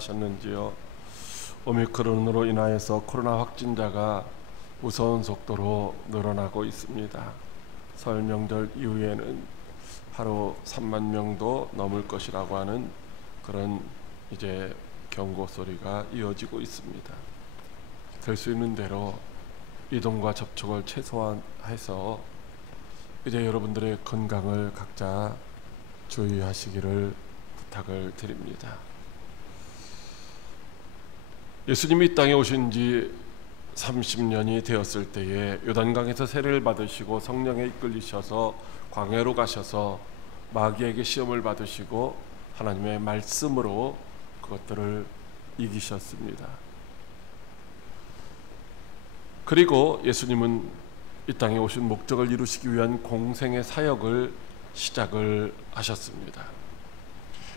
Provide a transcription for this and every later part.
안녕하셨는지요? 오미크론으로 인하여서 코로나 확진자가 무서운 속도로 늘어나고 있습니다. 설 명절 이후에는 하루 3만 명도 넘을 것이라고 하는 그런 이제 경고 소리가 이어지고 있습니다. 될 수 있는 대로 이동과 접촉을 최소화해서 이제 여러분들의 건강을 각자 주의하시기를 부탁을 드립니다. 예수님이 이 땅에 오신 지 30년이 되었을 때에 요단강에서 세례를 받으시고 성령에 이끌리셔서 광야로 가셔서 마귀에게 시험을 받으시고 하나님의 말씀으로 그것들을 이기셨습니다. 그리고 예수님은 이 땅에 오신 목적을 이루시기 위한 공생의 사역을 시작을 하셨습니다.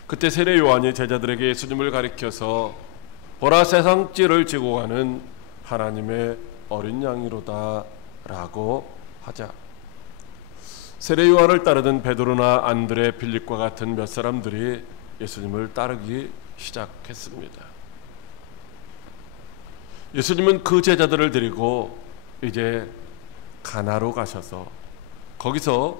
그때 세례 요한이 제자들에게 예수님을 가리켜서 보라, 세상죄를 지고 가는 하나님의 어린 양이로다 라고 하자, 세례 요한을 따르던 베드로나 안드레, 빌립과 같은 몇 사람들이 예수님을 따르기 시작했습니다. 예수님은 그 제자들을 데리고 이제 가나로 가셔서 거기서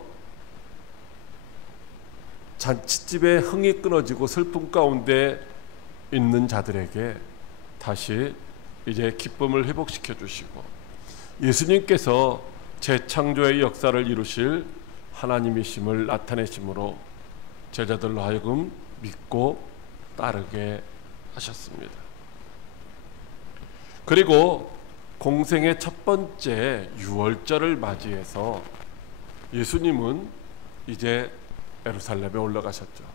잔치집에 흥이 끊어지고 슬픔 가운데 있는 자들에게 다시 이제 기쁨을 회복시켜 주시고, 예수님께서 재창조의 역사를 이루실 하나님이심을 나타내심으로 제자들로 하여금 믿고 따르게 하셨습니다. 그리고 공생의 첫 번째 유월절을 맞이해서 예수님은 이제 예루살렘에 올라가셨죠.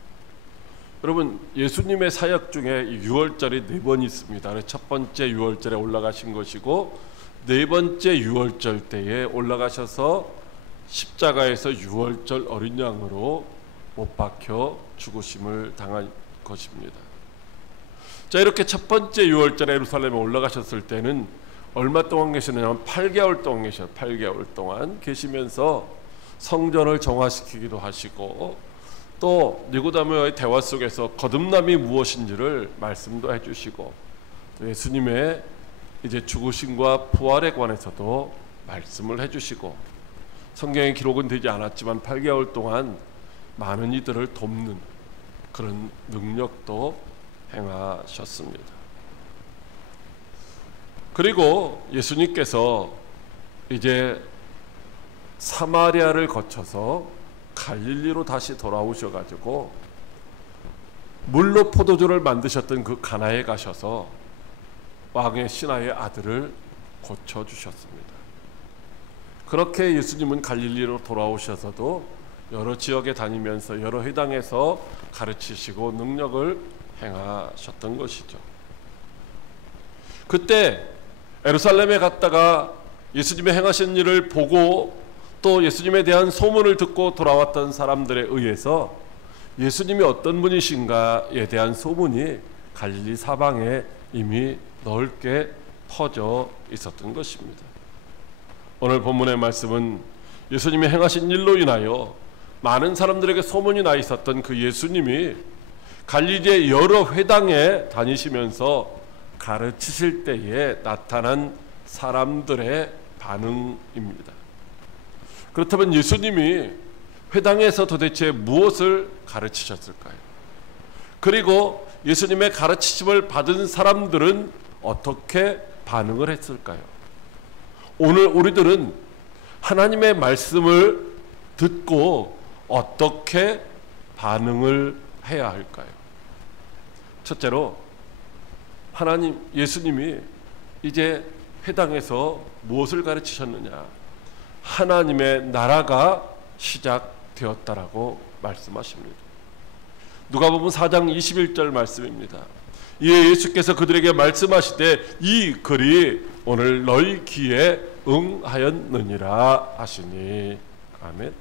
여러분, 예수님의 사역 중에 유월절이 4번 있습니다. 첫 번째 유월절에 올라가신 것이고, 4번째 유월절 때에 올라가셔서 십자가에서 유월절 어린 양으로 못 박혀 죽으심을 당한 것입니다. 자, 이렇게 첫 번째 유월절에 예루살렘에 올라가셨을 때는 얼마 동안 계셨느냐면 8개월 동안 계셨어요. 8개월 동안 계시면서 성전을 정화시키기도 하시고, 또 니고데모의 대화 속에서 거듭남이 무엇인지를 말씀도 해주시고, 또 예수님의 이제 죽으심과 부활에 관해서도 말씀을 해주시고, 성경에 기록은 되지 않았지만 8개월 동안 많은 이들을 돕는 그런 능력도 행하셨습니다. 그리고 예수님께서 이제 사마리아를 거쳐서 갈릴리로 다시 돌아오셔가지고 물로 포도주를 만드셨던 그 가나에 가셔서 왕의 신하의 아들을 고쳐주셨습니다. 그렇게 예수님은 갈릴리로 돌아오셔서도 여러 지역에 다니면서 여러 회당에서 가르치시고 능력을 행하셨던 것이죠. 그때 예루살렘에 갔다가 예수님의 행하신 일을 보고 또 예수님에 대한 소문을 듣고 돌아왔던 사람들에 의해서 예수님이 어떤 분이신가에 대한 소문이 갈릴리 사방에 이미 넓게 퍼져 있었던 것입니다. 오늘 본문의 말씀은 예수님이 행하신 일로 인하여 많은 사람들에게 소문이 나 있었던 그 예수님이 갈릴리의 여러 회당에 다니시면서 가르치실 때에 나타난 사람들의 반응입니다. 그렇다면 예수님이 회당에서 도대체 무엇을 가르치셨을까요? 그리고 예수님의 가르치심을 받은 사람들은 어떻게 반응을 했을까요? 오늘 우리들은 하나님의 말씀을 듣고 어떻게 반응을 해야 할까요? 첫째로, 예수님이 이제 회당에서 무엇을 가르치셨느냐? 하나님의 나라가 시작되었다라고 말씀하십니다. 누가복음 4장 21절 말씀입니다. 이에 예수께서 그들에게 말씀하시되 이 글이 오늘 너희 귀에 응하였느니라 하시니. 아멘.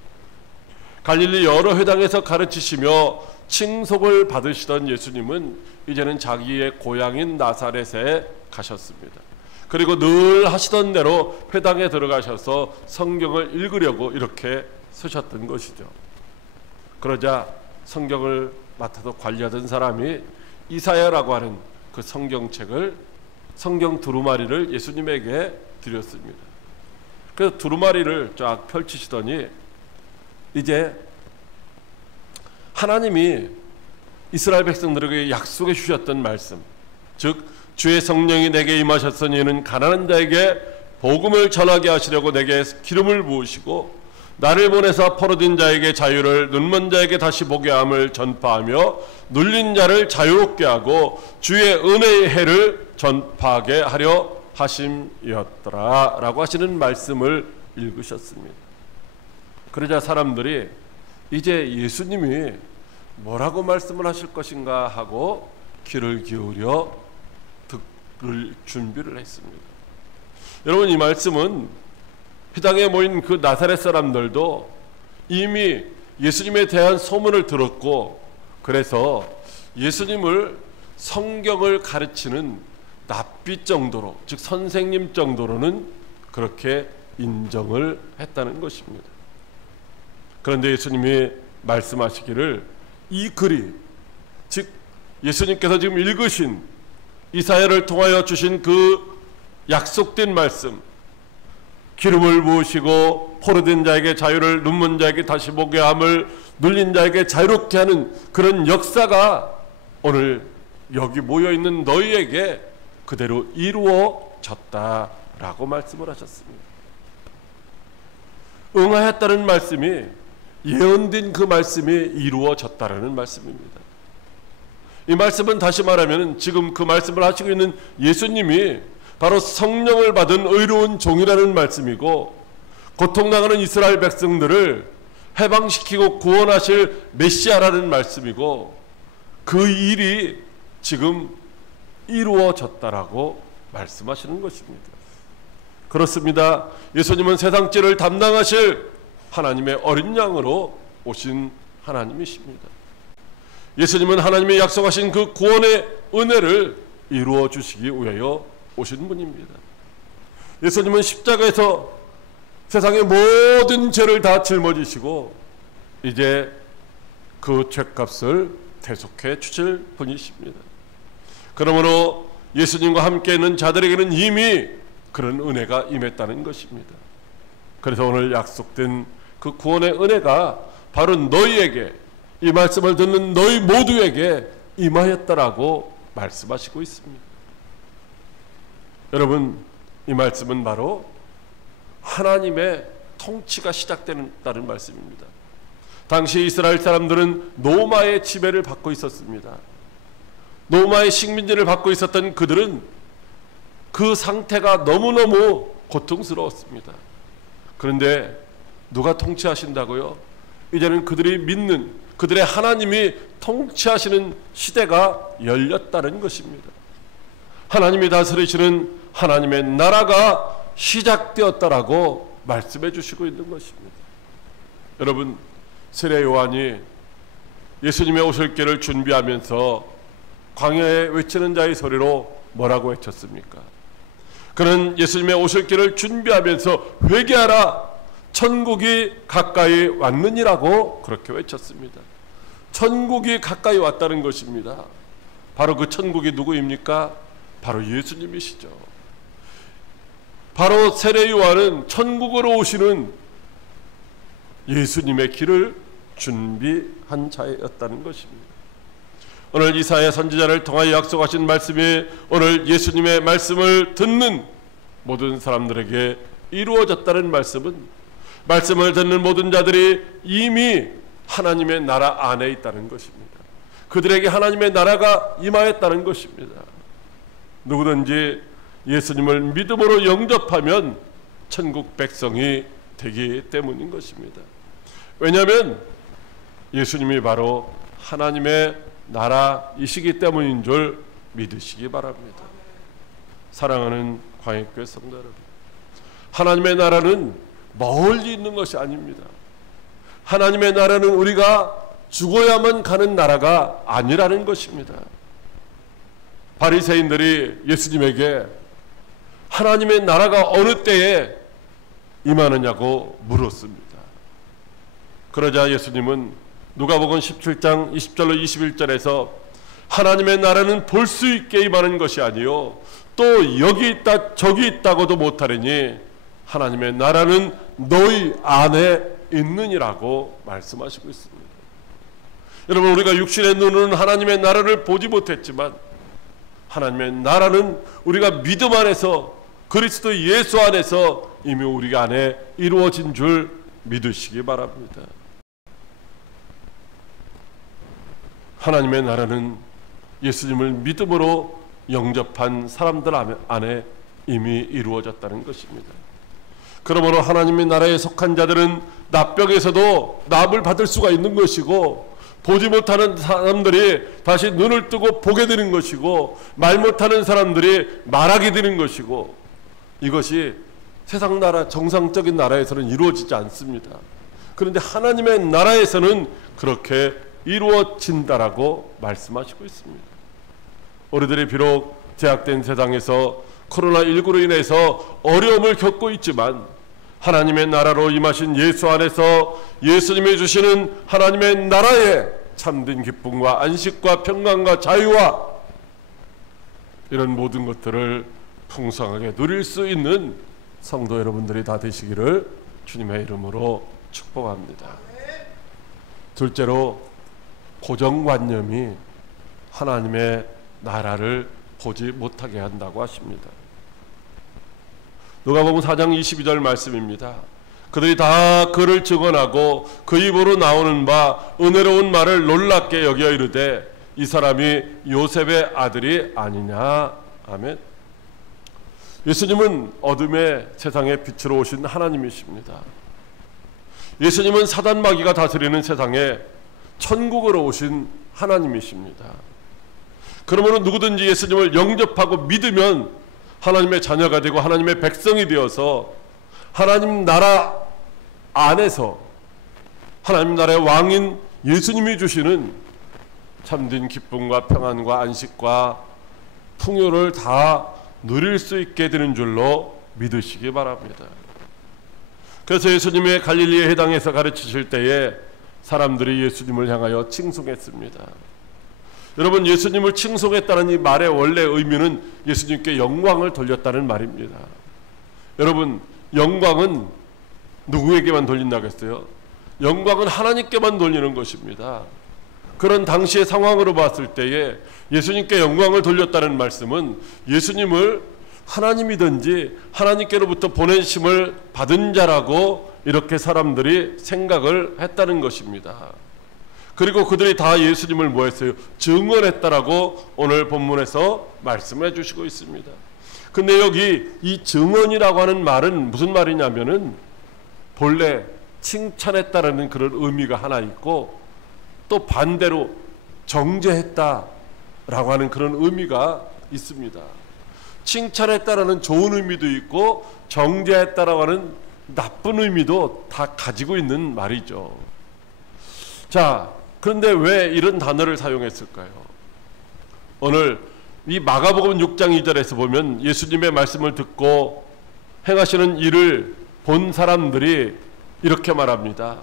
갈릴리 여러 회당에서 가르치시며 칭송을 받으시던 예수님은 이제는 자기의 고향인 나사렛에 가셨습니다. 그리고 늘 하시던 대로 회당에 들어가셔서 성경을 읽으려고 이렇게 서셨던 것이죠. 그러자 성경을 맡아서 관리하던 사람이 이사야라고 하는 그 성경 두루마리를 예수님에게 드렸습니다. 그래서 두루마리를 쫙 펼치시더니 이제 하나님이 이스라엘 백성들에게 약속해 주셨던 말씀, 즉 주의 성령이 내게 임하셨으니 이는 가난한 자에게 복음을 전하게 하시려고 내게 기름을 부으시고 나를 보내사 포로된 자에게 자유를, 눈먼 자에게 다시 보게 함을 전파하며 눌린 자를 자유롭게 하고 주의 은혜의 해를 전파하게 하려 하심이었더라 라고 하시는 말씀을 읽으셨습니다. 그러자 사람들이 이제 예수님이 뭐라고 말씀을 하실 것인가 하고 귀를 기울여 듣을 준비를 했습니다. 여러분, 이 말씀은 회당에 모인 그 나사렛 사람들도 이미 예수님에 대한 소문을 들었고, 그래서 예수님을 성경을 가르치는 납비 정도로, 즉 선생님 정도로는 그렇게 인정을 했다는 것입니다. 그런데 예수님이 말씀하시기를 이 글이, 즉 예수님께서 지금 읽으신 이사야를 통하여 주신 그 약속된 말씀, 기름을 부으시고 포로된 자에게 자유를, 눈먼 자에게 다시 보게 함을, 눌린 자에게 자유롭게 하는 그런 역사가 오늘 여기 모여있는 너희에게 그대로 이루어졌다라고 말씀을 하셨습니다. 응하였다는 말씀이 예언된 그 말씀이 이루어졌다라는 말씀입니다. 이 말씀은 다시 말하면 지금 그 말씀을 하시고 있는 예수님이 바로 성령을 받은 의로운 종이라는 말씀이고, 고통당하는 이스라엘 백성들을 해방시키고 구원하실 메시아라는 말씀이고, 그 일이 지금 이루어졌다라고 말씀하시는 것입니다. 그렇습니다. 예수님은 세상 죄를 담당하실 하나님의 어린 양으로 오신 하나님이십니다. 예수님은 하나님의 약속하신 그 구원의 은혜를 이루어 주시기 위하여 오신 분입니다. 예수님은 십자가에서 세상의 모든 죄를 다 짊어지시고 이제 그 죄값을 대속해 주실 분이십니다. 그러므로 예수님과 함께 있는 자들에게는 이미 그런 은혜가 임했다는 것입니다. 그래서 오늘 약속된 그 구원의 은혜가 바로 너희에게, 이 말씀을 듣는 너희 모두에게 임하였다라고 말씀하시고 있습니다. 여러분, 이 말씀은 바로 하나님의 통치가 시작된다는 말씀입니다. 당시 이스라엘 사람들은 로마의 지배를 받고 있었습니다. 로마의 식민지를 받고 있었던 그들은 그 상태가 너무너무 고통스러웠습니다. 그런데 누가 통치하신다고요? 이제는 그들이 믿는 그들의 하나님이 통치하시는 시대가 열렸다는 것입니다. 하나님이 다스리시는 하나님의 나라가 시작되었다라고 말씀해 주시고 있는 것입니다. 여러분, 세례 요한이 예수님의 오실 길을 준비하면서 광야에 외치는 자의 소리로 뭐라고 외쳤습니까? 그는 예수님의 오실 길을 준비하면서 회개하라, 천국이 가까이 왔느니라고 그렇게 외쳤습니다. 천국이 가까이 왔다는 것입니다. 바로 그 천국이 누구입니까? 바로 예수님이시죠. 바로 세례 요한은 천국으로 오시는 예수님의 길을 준비한 자였다는 것입니다. 오늘 이사야 선지자를 통하여 약속하신 말씀이 오늘 예수님의 말씀을 듣는 모든 사람들에게 이루어졌다는 말씀은, 말씀을 듣는 모든 자들이 이미 하나님의 나라 안에 있다는 것입니다. 그들에게 하나님의 나라가 임하였다는 것입니다. 누구든지 예수님을 믿음으로 영접하면 천국 백성이 되기 때문인 것입니다. 왜냐하면 예수님이 바로 하나님의 나라이시기 때문인 줄 믿으시기 바랍니다. 사랑하는 광역교회 성도 여러분, 하나님의 나라는 멀리 있는 것이 아닙니다. 하나님의 나라는 우리가 죽어야만 가는 나라가 아니라는 것입니다. 바리새인들이 예수님에게 하나님의 나라가 어느 때에 임하느냐고 물었습니다. 그러자 예수님은 누가복음 17장 20절로 21절에서 하나님의 나라는 볼 수 있게 임하는 것이 아니요 또 여기 있다 저기 있다고도 못하리니 하나님의 나라는 너희 안에 있느니라고 말씀하시고 있습니다. 여러분, 우리가 육신의 눈으로는 하나님의 나라를 보지 못했지만 하나님의 나라는 우리가 믿음 안에서 그리스도 예수 안에서 이미 우리 안에 이루어진 줄 믿으시기 바랍니다. 하나님의 나라는 예수님을 믿음으로 영접한 사람들 안에 이미 이루어졌다는 것입니다. 그러므로 하나님의 나라에 속한 자들은 납벽에서도 납을 받을 수가 있는 것이고, 보지 못하는 사람들이 다시 눈을 뜨고 보게 되는 것이고, 말 못하는 사람들이 말하게 되는 것이고, 이것이 세상 나라, 정상적인 나라에서는 이루어지지 않습니다. 그런데 하나님의 나라에서는 그렇게 이루어진다라고 말씀하시고 있습니다. 우리들이 비록 제약된 세상에서 코로나19로 인해서 어려움을 겪고 있지만 하나님의 나라로 임하신 예수 안에서 예수님이 주시는 하나님의 나라에 참된 기쁨과 안식과 평강과 자유와 이런 모든 것들을 풍성하게 누릴 수 있는 성도 여러분들이 다 되시기를 주님의 이름으로 축복합니다. 둘째로, 고정관념이 하나님의 나라를 보지 못하게 한다고 하십니다. 누가복음 4장 22절 말씀입니다. 그들이 다 그를 증언하고 그 입으로 나오는 바 은혜로운 말을 놀랍게 여겨 이르되 이 사람이 요셉의 아들이 아니냐. 아멘. 예수님은 어둠의 세상에 빛으로 오신 하나님이십니다. 예수님은 사단 마귀가 다스리는 세상에 천국으로 오신 하나님이십니다. 그러므로 누구든지 예수님을 영접하고 믿으면 하나님의 자녀가 되고 하나님의 백성이 되어서 하나님 나라 안에서 하나님 나라의 왕인 예수님이 주시는 참된 기쁨과 평안과 안식과 풍요를 다 누릴 수 있게 되는 줄로 믿으시기 바랍니다. 그래서 예수님의 갈릴리의 해당에서 가르치실 때에 사람들이 예수님을 향하여 칭송했습니다. 여러분, 예수님을 칭송했다는 이 말의 원래 의미는 예수님께 영광을 돌렸다는 말입니다. 여러분, 영광은 누구에게만 돌린다고 했어요? 영광은 하나님께만 돌리는 것입니다. 그런 당시의 상황으로 봤을 때에 예수님께 영광을 돌렸다는 말씀은 예수님을 하나님이든지 하나님께로부터 보내심을 받은 자라고 이렇게 사람들이 생각을 했다는 것입니다. 그리고 그들이 다 예수님을 뭐 했어요? 증언했다라고 오늘 본문에서 말씀해 주시고 있습니다. 근데 여기 이 증언이라고 하는 말은 무슨 말이냐면은 본래 칭찬했다라는 그런 의미가 하나 있고, 또 반대로 정죄했다라고 하는 그런 의미가 있습니다. 칭찬했다라는 좋은 의미도 있고 정죄했다라고 하는 나쁜 의미도 다 가지고 있는 말이죠. 자, 그런데 왜 이런 단어를 사용했을까요? 오늘 이 마가복음 6장 2절에서 보면 예수님의 말씀을 듣고 행하시는 일을 본 사람들이 이렇게 말합니다.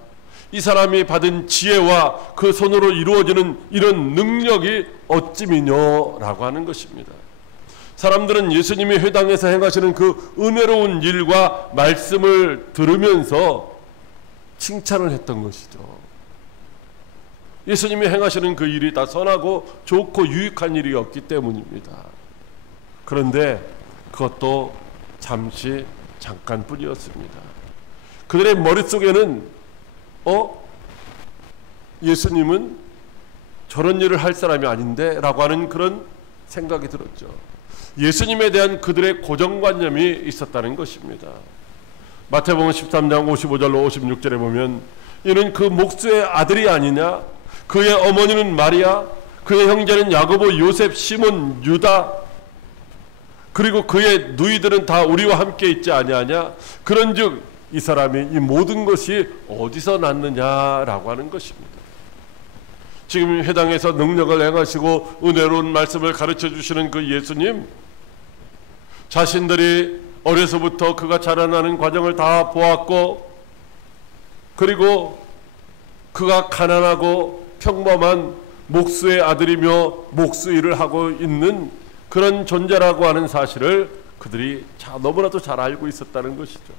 이 사람이 받은 지혜와 그 손으로 이루어지는 이런 능력이 어찌미뇨라고 하는 것입니다. 사람들은 예수님이 회당에서 행하시는 그 은혜로운 일과 말씀을 들으면서 칭찬을 했던 것이죠. 예수님이 행하시는 그 일이 다 선하고 좋고 유익한 일이었기 때문입니다. 그런데 그것도 잠깐뿐이었습니다. 그들의 머릿속에는 예수님은 저런 일을 할 사람이 아닌데 라고 하는 그런 생각이 들었죠. 예수님에 대한 그들의 고정관념이 있었다는 것입니다. 마태복음 13장 55절로 56절에 보면 이는 그 목수의 아들이 아니냐, 그의 어머니는 마리아, 그의 형제는 야고보, 요셉, 시몬, 유다, 그리고 그의 누이들은 다 우리와 함께 있지 아니하냐. 그런즉 이 사람이 이 모든 것이 어디서 났느냐라고 하는 것입니다. 지금 회당에서 능력을 행하시고 은혜로운 말씀을 가르쳐 주시는 그 예수님, 자신들이 어려서부터 그가 자라나는 과정을 다 보았고, 그리고 그가 가난하고 평범한 목수의 아들이며 목수 일을 하고 있는 그런 존재라고 하는 사실을 그들이 너무나도 잘 알고 있었다는 것이죠.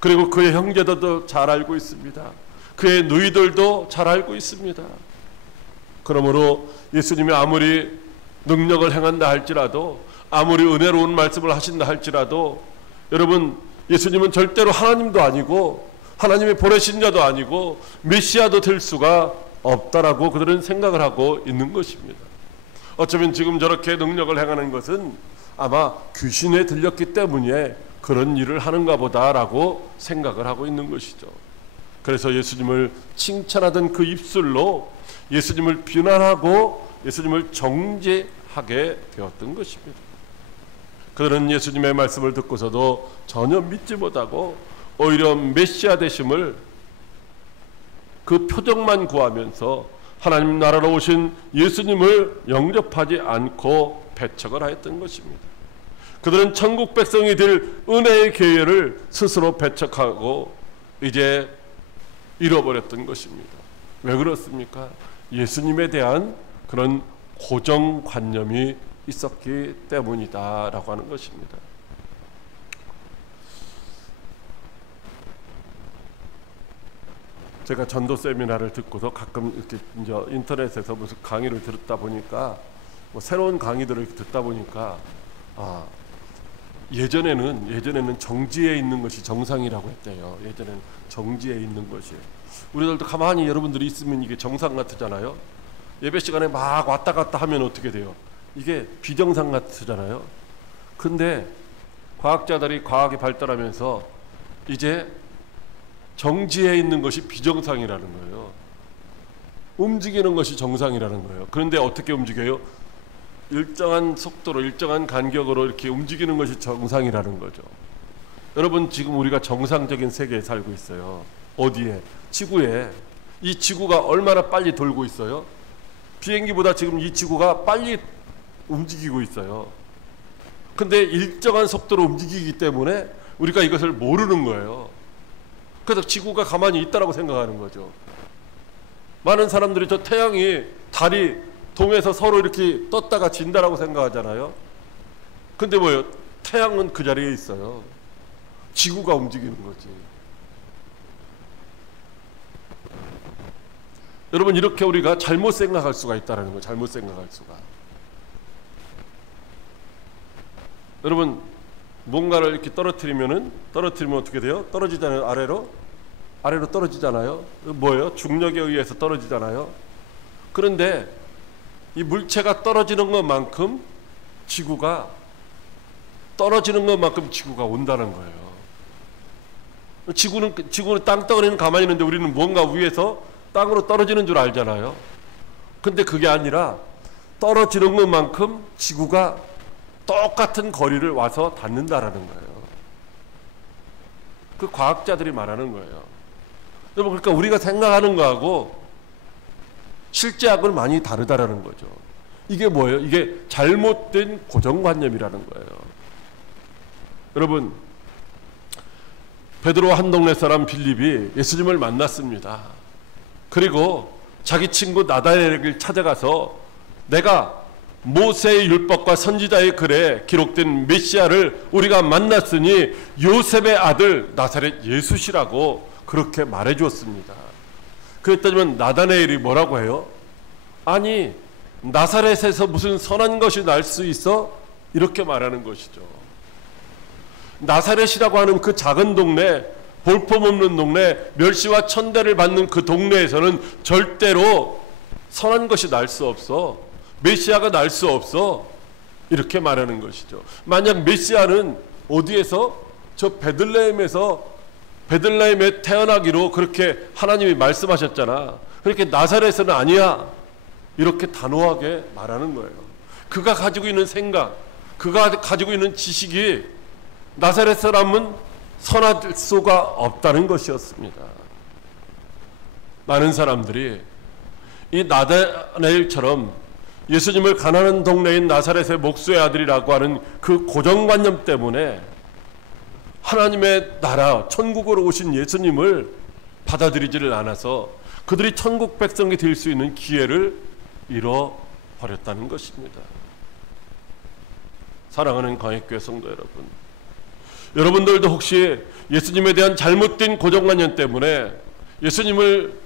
그리고 그의 형제들도 잘 알고 있습니다. 그의 누이들도 잘 알고 있습니다. 그러므로 예수님이 아무리 능력을 행한다 할지라도, 아무리 은혜로운 말씀을 하신다 할지라도, 여러분, 예수님은 절대로 하나님도 아니고 하나님의 보내신 자도 아니고 메시아도 될 수가 없다라고 그들은 생각을 하고 있는 것입니다. 어쩌면 지금 저렇게 능력을 행하는 것은 아마 귀신에 들렸기 때문에 그런 일을 하는가 보다라고 생각을 하고 있는 것이죠. 그래서 예수님을 칭찬하던 그 입술로 예수님을 비난하고 예수님을 정죄하게 되었던 것입니다. 그들은 예수님의 말씀을 듣고서도 전혀 믿지 못하고 오히려 메시아 되심을 그 표적만 구하면서 하나님 나라로 오신 예수님을 영접하지 않고 배척을 하였던 것입니다. 그들은 천국 백성이 될 은혜의 기회를 스스로 배척하고 이제 잃어버렸던 것입니다. 왜 그렇습니까? 예수님에 대한 그런 고정관념이 있었기 때문이다라고 하는 것입니다. 제가 전도 세미나를 듣고서 가끔 이렇게 이제 인터넷에서 무슨 강의를 들었다 보니까 새로운 강의들을 듣다 보니까 예전에는 정지에 있는 것이 정상이라고 했대요. 예전에는 정지에 있는 것이. 우리들도 가만히 여러분들이 있으면 이게 정상 같잖아요. 예배 시간에 막 왔다 갔다 하면 어떻게 돼요? 이게 비정상 같잖아요. 근데 과학자들이 과학이 발달하면서 이제 정지해 있는 것이 비정상이라는 거예요. 움직이는 것이 정상이라는 거예요. 그런데 어떻게 움직여요? 일정한 속도로 일정한 간격으로 이렇게 움직이는 것이 정상이라는 거죠. 여러분, 지금 우리가 정상적인 세계에 살고 있어요. 어디에? 지구에. 이 지구가 얼마나 빨리 돌고 있어요? 비행기보다 지금 이 지구가 빨리 움직이고 있어요. 근데 일정한 속도로 움직이기 때문에 우리가 이것을 모르는 거예요. 그래서 지구가 가만히 있다라고 생각하는 거죠. 많은 사람들이 저 태양이, 달이 동에서 서로 이렇게 떴다가 진다라고 생각하잖아요. 근데 뭐예요? 태양은 그 자리에 있어요. 지구가 움직이는 거지. 여러분, 이렇게 우리가 잘못 생각할 수가 있다는 거예요. 잘못 생각할 수가. 여러분, 뭔가를 이렇게 떨어뜨리면 어떻게 돼요? 떨어지잖아요. 아래로 떨어지잖아요. 뭐예요? 중력에 의해서 떨어지잖아요. 그런데 이 물체가 떨어지는 것만큼 지구가 온다는 거예요. 지구는 땅덩어리는 가만히 있는데 우리는 뭔가 위에서 땅으로 떨어지는 줄 알잖아요. 근데 그게 아니라 떨어지는 것만큼 지구가 똑같은 거리를 와서 닿는다라는 거예요. 그 과학자들이 말하는 거예요. 여러분, 그러니까 우리가 생각하는 거하고 실제하고는 많이 다르다라는 거죠. 이게 뭐예요? 이게 잘못된 고정관념이라는 거예요. 여러분, 베드로와 한 동네 사람 빌립이 예수님을 만났습니다. 그리고 자기 친구 나다나엘을 찾아가서 내가 모세의 율법과 선지자의 글에 기록된 메시아를 우리가 만났으니 요셉의 아들 나사렛 예수시라고 그렇게 말해 주었습니다. 그랬더니 나다나엘이 뭐라고 해요? 아니, 나사렛에서 무슨 선한 것이 날 수 있어? 이렇게 말하는 것이죠. 나사렛이라고 하는 그 작은 동네, 볼품없는 동네, 멸시와 천대를 받는 그 동네에서는 절대로 선한 것이 날 수 없어. 메시아가 날 수 없어. 이렇게 말하는 것이죠. 만약 메시아는 어디에서? 저 베들레헴에 태어나기로 그렇게 하나님이 말씀하셨잖아. 그렇게 나사렛은 아니야. 이렇게 단호하게 말하는 거예요. 그가 가지고 있는 생각, 그가 가지고 있는 지식이 나사렛 사람은 선할 수가 없다는 것이었습니다. 많은 사람들이 이 나다나엘처럼 예수님을 가난한 동네인 나사렛의 목수의 아들이라고 하는 그 고정관념 때문에 하나님의 나라, 천국으로 오신 예수님을 받아들이지를 않아서 그들이 천국 백성이 될 수 있는 기회를 잃어버렸다는 것입니다. 사랑하는 광역교회 성도 여러분, 여러분들도 혹시 예수님에 대한 잘못된 고정관념 때문에 예수님을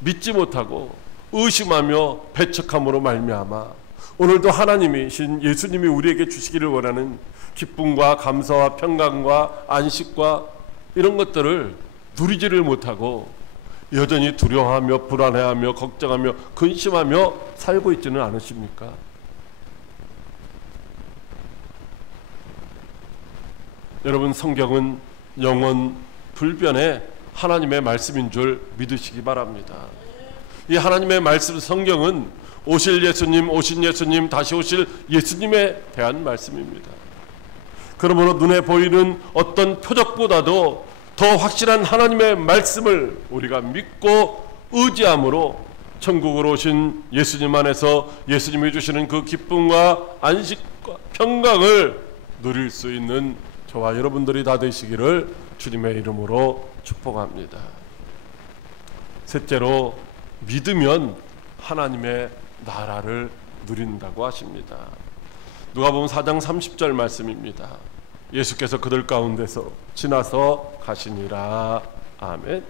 믿지 못하고 의심하며 배척함으로 말미암아 오늘도 하나님이신 예수님이 우리에게 주시기를 원하는 기쁨과 감사와 평강과 안식과 이런 것들을 누리지를 못하고 여전히 두려워하며 불안해하며 걱정하며 근심하며 살고 있지는 않으십니까? 여러분, 성경은 영원 불변의 하나님의 말씀인 줄 믿으시기 바랍니다. 이 하나님의 말씀 성경은 오실 예수님, 오신 예수님, 다시 오실 예수님에 대한 말씀입니다. 그러므로 눈에 보이는 어떤 표적보다도 더 확실한 하나님의 말씀을 우리가 믿고 의지함으로 천국으로 오신 예수님 안에서 예수님이 주시는 그 기쁨과 안식과 평강을 누릴 수 있는 저와 여러분들이 다 되시기를 주님의 이름으로 축복합니다. 셋째로, 믿으면 하나님의 나라를 누린다고 하십니다. 누가복음 4장 30절 말씀입니다. 예수께서 그들 가운데서 지나서 가시니라. 아멘.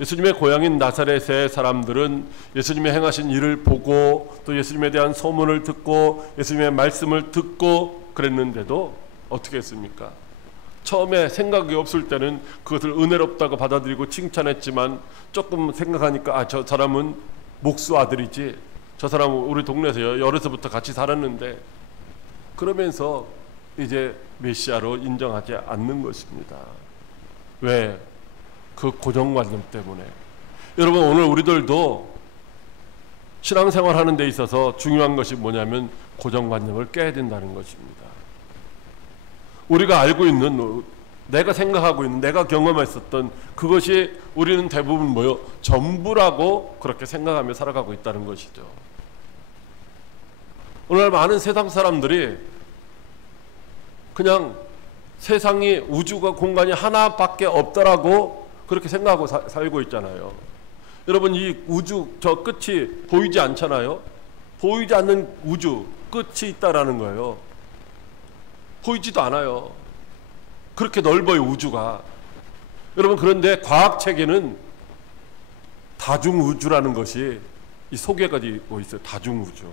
예수님의 고향인 나사렛의 사람들은 예수님의 행하신 일을 보고 또 예수님에 대한 소문을 듣고 예수님의 말씀을 듣고 그랬는데도 어떻게 했습니까? 처음에 생각이 없을 때는 그것을 은혜롭다고 받아들이고 칭찬했지만 조금 생각하니까 저 사람은 목수 아들이지, 저 사람은 우리 동네에서 어려서부터 같이 살았는데, 그러면서 이제 메시아로 인정하지 않는 것입니다. 왜? 그 고정관념 때문에. 여러분, 오늘 우리들도 신앙생활 하는 데 있어서 중요한 것이 뭐냐면 고정관념을 깨야 된다는 것입니다. 우리가 알고 있는, 내가 생각하고 있는, 내가 경험했었던 그것이 우리는 대부분 뭐요? 전부라고 그렇게 생각하며 살아가고 있다는 것이죠. 오늘 많은 세상 사람들이 그냥 세상이, 우주가, 공간이 하나밖에 없다라고 그렇게 생각하고 살고 있잖아요. 여러분, 이 우주 저 끝이 보이지 않잖아요. 보이지 않는 우주 끝이 있다라는 거예요. 보이지도 않아요. 그렇게 넓어요, 우주가. 여러분, 그런데 과학체계는 다중우주라는 것이 이 소개가 되고 있어요. 다중우주.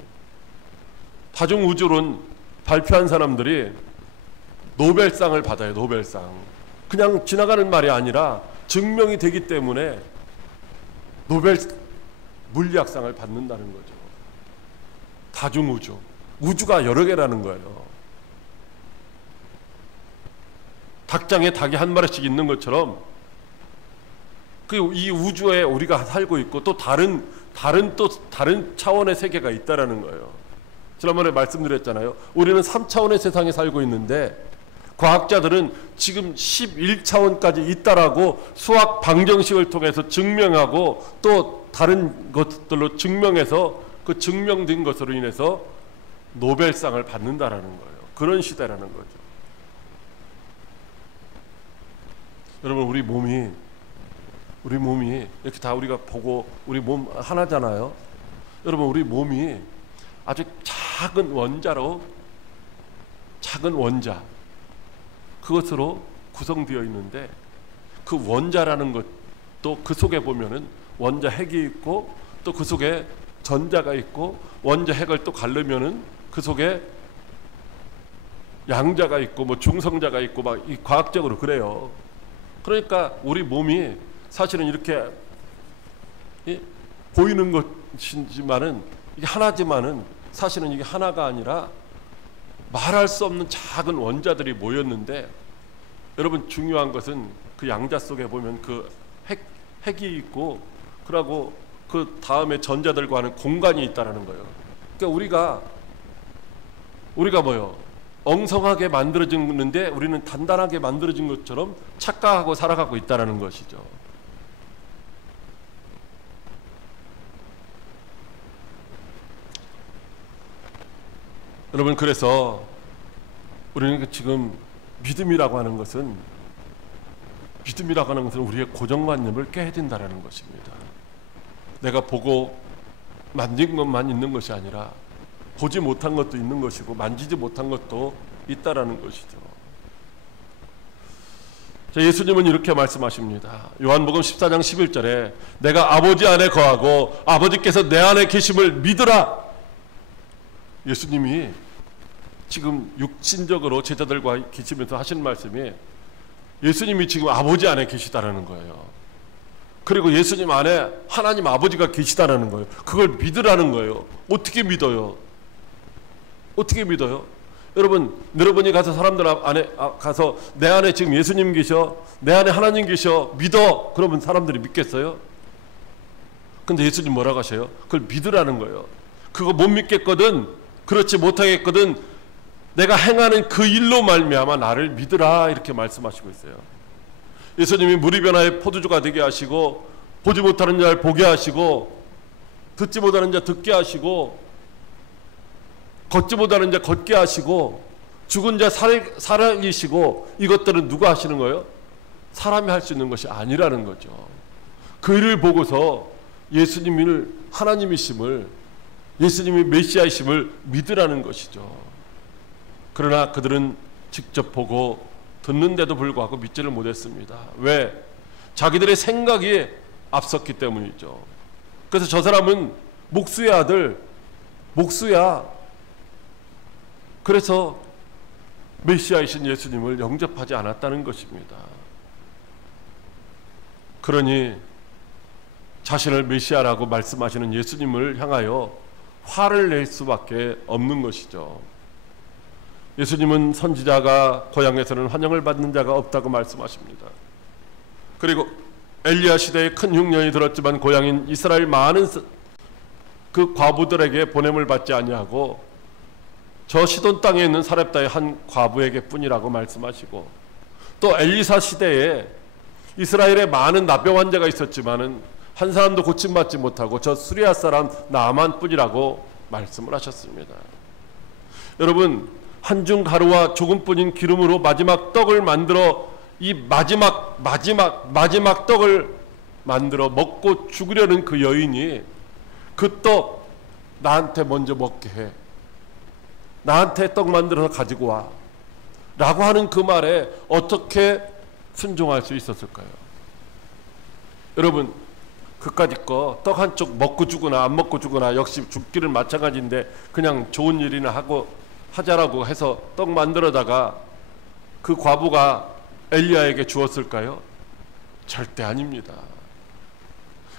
다중우주론 발표한 사람들이 노벨상을 받아요. 노벨상. 그냥 지나가는 말이 아니라 증명이 되기 때문에 노벨 물리학상을 받는다는 거죠. 다중우주. 우주가 여러 개라는 거예요. 닭장에 닭이 한 마리씩 있는 것처럼 이 우주에 우리가 살고 있고 또 다른 차원의 세계가 있다라는 거예요. 지난번에 말씀드렸잖아요. 우리는 3차원의 세상에 살고 있는데 과학자들은 지금 11차원까지 있다라고 수학 방정식을 통해서 증명하고 또 다른 것들로 증명해서 그 증명된 것으로 인해서 노벨상을 받는다라는 거예요. 그런 시대라는 거죠. 여러분, 우리 몸이 이렇게 다 우리가 보고 우리 몸 하나잖아요. 여러분, 우리 몸이 아주 작은 원자 그것으로 구성되어 있는데, 그 원자라는 것도 그 속에 보면은 원자 핵이 있고 또 그 속에 전자가 있고, 원자 핵을 또 가르면은 그 속에 양자가 있고 뭐 중성자가 있고 막 이 과학적으로 그래요. 그러니까 우리 몸이 사실은 이렇게 보이는 것이지만은 이게 하나지만은 사실은 이게 하나가 아니라 말할 수 없는 작은 원자들이 모였는데, 여러분, 중요한 것은 그 양자 속에 보면 그 핵이 있고 그러고 그 다음에 전자들과 하는 공간이 있다라는 거예요. 그러니까 우리가 뭐요? 엉성하게 만들어지는데 우리는 단단하게 만들어진 것처럼 착각하고 살아가고 있다는 것이죠. 여러분, 그래서 우리는 지금 믿음이라고 하는 것은 우리의 고정관념을 깨야 된다는 것입니다. 내가 보고 만진 것만 있는 것이 아니라 보지 못한 것도 있는 것이고 만지지 못한 것도 있다라는 것이죠. 예수님은 이렇게 말씀하십니다. 요한복음 14장 11절에 내가 아버지 안에 거하고 아버지께서 내 안에 계심을 믿으라. 예수님이 지금 육신적으로 제자들과 계시면서 하신 말씀이 예수님이 지금 아버지 안에 계시다라는 거예요. 그리고 예수님 안에 하나님 아버지가 계시다라는 거예요. 그걸 믿으라는 거예요. 어떻게 믿어요? 어떻게 믿어요? 여러분이 가서 사람들 안에 가서 내 안에 지금 예수님 계셔, 내 안에 하나님 계셔, 믿어. 그러면 사람들이 믿겠어요? 근데 예수님 뭐라고 하셔요? 그걸 믿으라는 거예요. 그거 못 믿겠거든, 그렇지 못하겠거든, 내가 행하는 그 일로 말미암아 나를 믿으라, 이렇게 말씀하시고 있어요. 예수님이 물이 변화의 포도주가 되게 하시고, 보지 못하는 자를 보게 하시고, 듣지 못하는 자 듣게 하시고, 걷지 못하는 자 걷게 하시고, 죽은 자 살아계시고, 이것들은 누가 하시는 거예요? 사람이 할 수 있는 것이 아니라는 거죠. 그 일을 보고서 예수님을 하나님이심을, 예수님이 메시아이심을 믿으라는 것이죠. 그러나 그들은 직접 보고 듣는데도 불구하고 믿지를 못했습니다. 왜? 자기들의 생각이 앞섰기 때문이죠. 그래서 저 사람은 목수의 아들, 목수야. 그래서 메시아이신 예수님을 영접하지 않았다는 것입니다. 그러니 자신을 메시아라고 말씀하시는 예수님을 향하여 화를 낼 수밖에 없는 것이죠. 예수님은 선지자가 고향에서는 환영을 받는 자가 없다고 말씀하십니다. 그리고 엘리야 시대에 큰 흉년이 들었지만 고향인 이스라엘 많은 그 과부들에게 보냄을 받지 아니하고 저 시돈 땅에 있는 사렙다의 한 과부에게 뿐이라고 말씀하시고, 또 엘리사 시대에 이스라엘에 많은 나병 환자가 있었지만은 한 사람도 고침받지 못하고 저 수리아 사람 나만 뿐이라고 말씀을 하셨습니다. 여러분, 한중 가루와 조금뿐인 기름으로 마지막 떡을 만들어 이 마지막 떡을 만들어 먹고 죽으려는 그 여인이 그 떡 나한테 먼저 먹게 해, 나한테 떡 만들어서 가지고 와 라고 하는 그 말에 어떻게 순종할 수 있었을까요? 여러분, 그까짓 거 떡 한 쪽 먹고 죽거나 안 먹고 죽거나 역시 죽기는 마찬가지인데 그냥 좋은 일이나 하자라고 해서 떡 만들어다가 그 과부가 엘리야에게 주었을까요? 절대 아닙니다.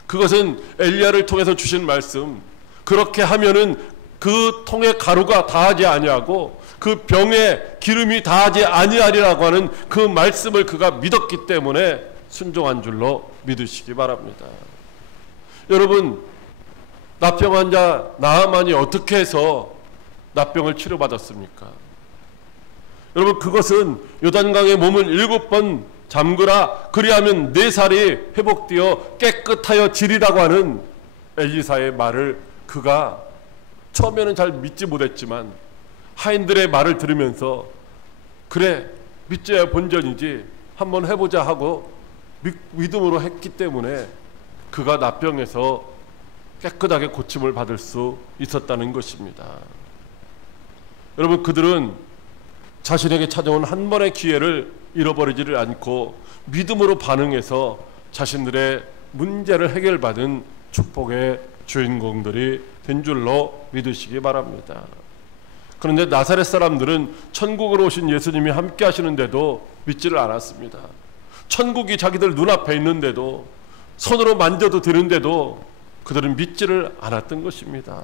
그것은 엘리야를 통해서 주신 말씀, 그렇게 하면은 그 통에 가루가 다하지 아니하고 그 병에 기름이 다하지 아니하리라고 하는 그 말씀을 그가 믿었기 때문에 순종한 줄로 믿으시기 바랍니다. 여러분, 나병 환자 나아만이 어떻게 해서 나병을 치료받았습니까? 여러분, 그것은 요단강에 몸을 7번 잠그라, 그리하면 네 살이 회복되어 깨끗하여 지리라고 하는 엘리사의 말을 그가 처음에는 잘 믿지 못했지만 하인들의 말을 들으면서 그래, 믿져야 본전이지, 한번 해보자 하고 믿음으로 했기 때문에 그가 나병에서 깨끗하게 고침을 받을 수 있었다는 것입니다. 여러분, 그들은 자신에게 찾아온 한 번의 기회를 잃어버리지를 않고 믿음으로 반응해서 자신들의 문제를 해결받은 축복의 주인공들이 된 줄로 믿으시기 바랍니다. 그런데 나사렛 사람들은 천국으로 오신 예수님이 함께 하시는데도 믿지를 않았습니다. 천국이 자기들 눈앞에 있는데도, 손으로 만져도 되는데도 그들은 믿지를 않았던 것입니다.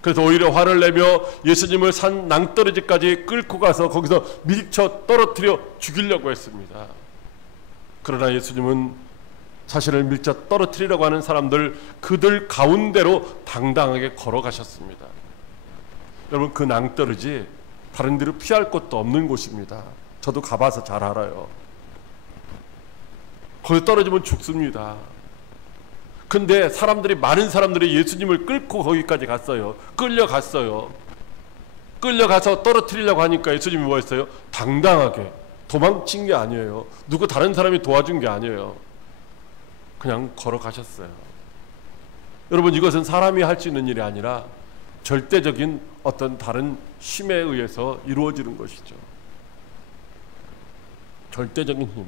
그래서 오히려 화를 내며 예수님을 산 낭떠러지까지 끌고 가서 거기서 밀쳐 떨어뜨려 죽이려고 했습니다. 그러나 예수님은 자신을 밀쳐 떨어뜨리려고 하는 사람들, 그들 가운데로 당당하게 걸어가셨습니다. 여러분, 그 낭떠러지 다른 데로 피할 곳도 없는 곳입니다. 저도 가봐서 잘 알아요. 거기 떨어지면 죽습니다. 근데 많은 사람들이 예수님을 끌고 거기까지 갔어요. 끌려갔어요. 끌려가서 떨어뜨리려고 하니까 예수님이 뭐 했어요? 당당하게 도망친 게 아니에요. 누구 다른 사람이 도와준 게 아니에요. 그냥 걸어가셨어요. 여러분, 이것은 사람이 할 수 있는 일이 아니라 절대적인 어떤 다른 힘에 의해서 이루어지는 것이죠. 절대적인 힘.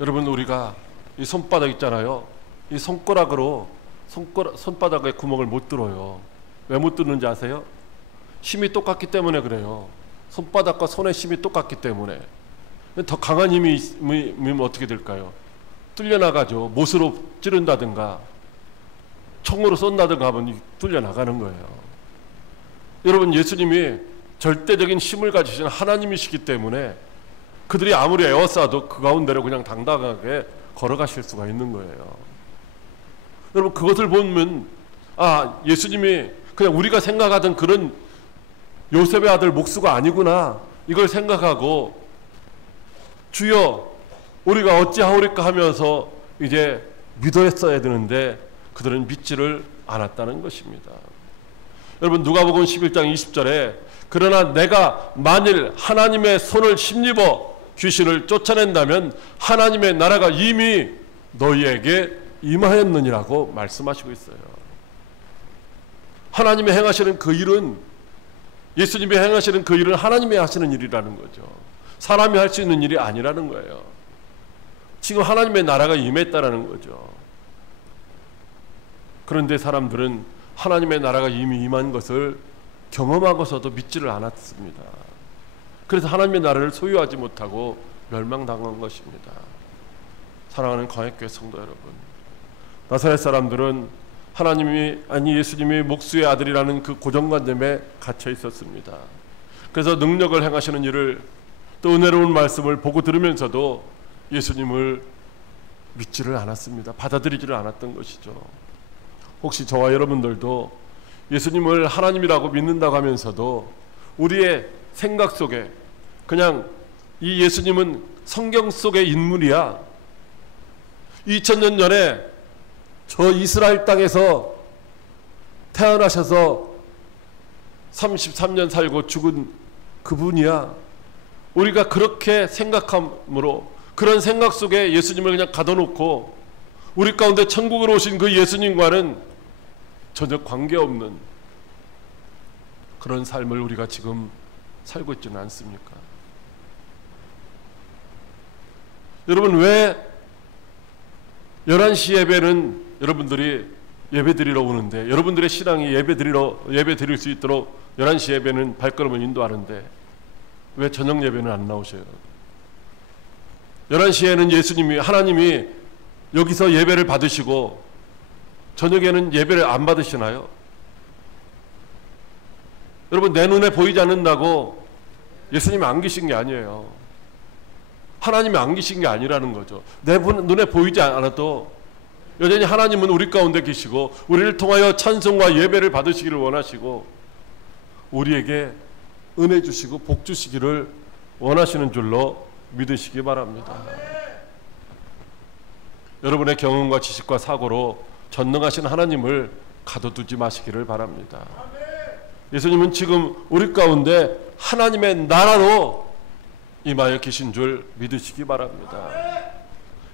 여러분, 우리가 이 손바닥 있잖아요. 이 손가락으로 손바닥에 구멍을 못 뚫어요. 왜 못 뚫는지 아세요? 힘이 똑같기 때문에 그래요. 손바닥과 손의 힘이 똑같기 때문에. 더 강한 힘이 있으면 어떻게 될까요? 뚫려나가죠. 못으로 찌른다든가 총으로 쏜다든가 하면 뚫려나가는 거예요. 여러분, 예수님이 절대적인 힘을 가지신 하나님이시기 때문에 그들이 아무리 에워싸도 그 가운데로 그냥 당당하게 걸어가실 수가 있는 거예요. 여러분, 그것을 보면 예수님이 그냥 우리가 생각하던 그런 요셉의 아들 목수가 아니구나, 이걸 생각하고 주여 우리가 어찌하오리까 하면서 이제 믿었어야 되는데 그들은 믿지를 않았다는 것입니다. 여러분, 누가복음 11장 20절에 그러나 내가 만일 하나님의 손을 힘입어 귀신을 쫓아낸다면 하나님의 나라가 이미 너희에게 임하였느니라고 말씀하시고 있어요. 하나님이 행하시는 그 일은, 예수님이 행하시는 그 일은 하나님이 하시는 일이라는 거죠. 사람이 할 수 있는 일이 아니라는 거예요. 지금 하나님의 나라가 임했다라는 거죠. 그런데 사람들은 하나님의 나라가 이미 임한 것을 경험하고서도 믿지를 않았습니다. 그래서 하나님의 나라를 소유하지 못하고 멸망당한 것입니다. 사랑하는 광역교회 성도 여러분, 나사렛 사람들은 예수님이 목수의 아들이라는 그 고정관념에 갇혀 있었습니다. 그래서 능력을 행하시는 일을, 또 은혜로운 말씀을 보고 들으면서도 예수님을 믿지를 않았습니다. 받아들이지를 않았던 것이죠. 혹시 저와 여러분들도 예수님을 하나님이라고 믿는다고 하면서도 우리의 생각 속에 그냥 이 예수님은 성경 속의 인물이야, 2000년 전에 저 이스라엘 땅에서 태어나셔서 33년 살고 죽은 그분이야, 우리가 그렇게 생각함으로 그런 생각 속에 예수님을 그냥 가둬놓고 우리 가운데 천국으로 오신 그 예수님과는 전혀 관계없는 그런 삶을 우리가 지금 살고 있지는 않습니까? 여러분, 왜 11시 예배는 여러분들이 예배 드리러 오는데, 여러분들의 신앙이 예배 드릴 수 있도록 11시 예배는 발걸음을 인도하는데 왜 저녁 예배는 안 나오셔요? 11시에는 예수님이, 하나님이 여기서 예배를 받으시고 저녁에는 예배를 안 받으시나요? 여러분, 내 눈에 보이지 않는다고 예수님이 안 계신 게 아니에요. 하나님이 안 계신 게 아니라는 거죠. 내 눈에 보이지 않아도 여전히 하나님은 우리 가운데 계시고 우리를 통하여 찬송과 예배를 받으시기를 원하시고 우리에게 은혜 주시고 복 주시기를 원하시는 줄로 믿으시기 바랍니다. 여러분의 경험과 지식과 사고로 전능하신 하나님을 가둬두지 마시기를 바랍니다. 예수님은 지금 우리 가운데 하나님의 나라로 임하여 계신 줄 믿으시기 바랍니다.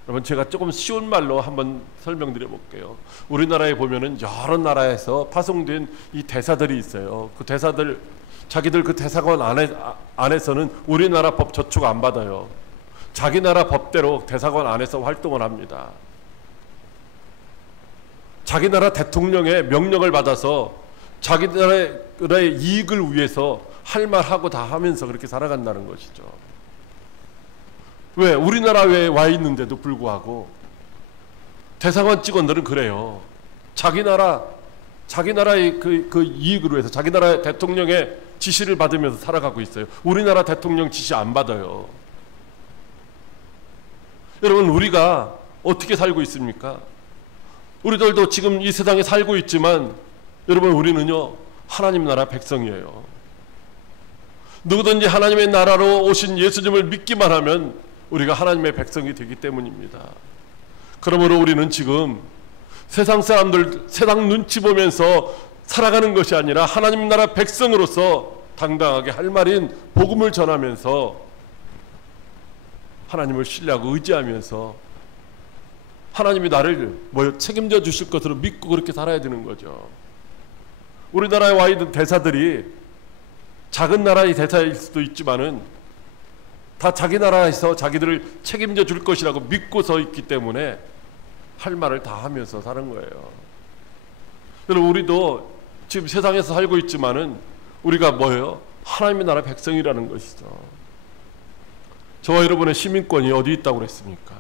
여러분, 제가 조금 쉬운 말로 한번 설명드려 볼게요. 우리나라에 보면은 여러 나라에서 파송된 이 대사들이 있어요. 그 대사들, 자기들 그 대사관 안에서는 우리나라 법 저축 안 받아요. 자기 나라 법대로 대사관 안에서 활동을 합니다. 자기 나라 대통령의 명령을 받아서 자기 나라의 이익을 위해서 할 말하고 다 하면서 그렇게 살아간다는 것이죠. 왜? 우리나라에 와 있는데도 불구하고 대사관 직원들은 그래요. 자기 나라의 그 이익을 위해서 자기 나라의 대통령의 지시를 받으면서 살아가고 있어요. 우리나라 대통령 지시 안 받아요. 여러분, 우리가 어떻게 살고 있습니까? 우리들도 지금 이 세상에 살고 있지만 여러분, 우리는요 하나님 나라 백성이에요. 누구든지 하나님의 나라로 오신 예수님을 믿기만 하면 우리가 하나님의 백성이 되기 때문입니다. 그러므로 우리는 지금 세상 사람들, 세상 눈치 보면서 살아가는 것이 아니라 하나님 나라 백성으로서 당당하게 할 말인 복음을 전하면서 하나님을 신뢰하고 의지하면서 하나님이 나를 책임져 주실 것으로 믿고 그렇게 살아야 되는 거죠. 우리나라에 와 있는 대사들이 작은 나라의 대사일 수도 있지만은 다 자기 나라에서 자기들을 책임져 줄 것이라고 믿고 서 있기 때문에 할 말을 다 하면서 사는 거예요. 여러분, 우리도 지금 세상에서 살고 있지만은 우리가 하나님의 나라 백성이라는 것이죠. 저와 여러분의 시민권이 어디 있다고 그랬습니까?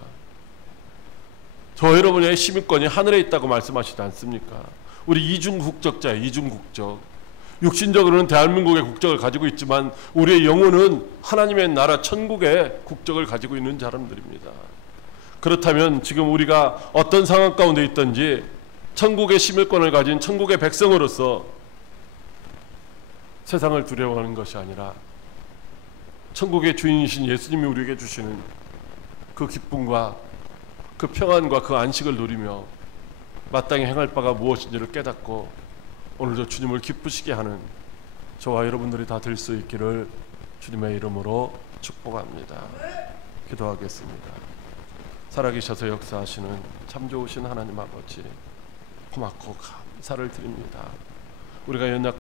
저와 여러분의 시민권이 하늘에 있다고 말씀하시지 않습니까? 우리 이중국적자예요. 이중국적. 육신적으로는 대한민국의 국적을 가지고 있지만 우리의 영혼은 하나님의 나라 천국의 국적을 가지고 있는 사람들입니다. 그렇다면 지금 우리가 어떤 상황 가운데 있든지 천국의 시민권을 가진 천국의 백성으로서 세상을 두려워하는 것이 아니라 천국의 주인이신 예수님이 우리에게 주시는 그 기쁨과 그 평안과 그 안식을 누리며 마땅히 행할 바가 무엇인지를 깨닫고 오늘도 주님을 기쁘시게 하는 저와 여러분들이 다 될 수 있기를 주님의 이름으로 축복합니다. 기도하겠습니다. 살아계셔서 역사하시는 참 좋으신 하나님 아버지, 고맙고 감사를 드립니다. 우리가 연약